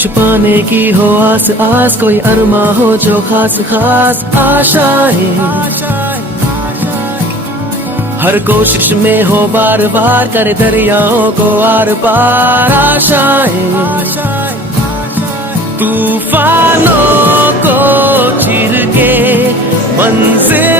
कुछ पाने की हो आस आस, कोई अरमा हो जो खास खास आशाएं, हर कोशिश में हो बार बार, करे दरियाओं को आर पार आशाएं, तूफानों को चीर के मंजिल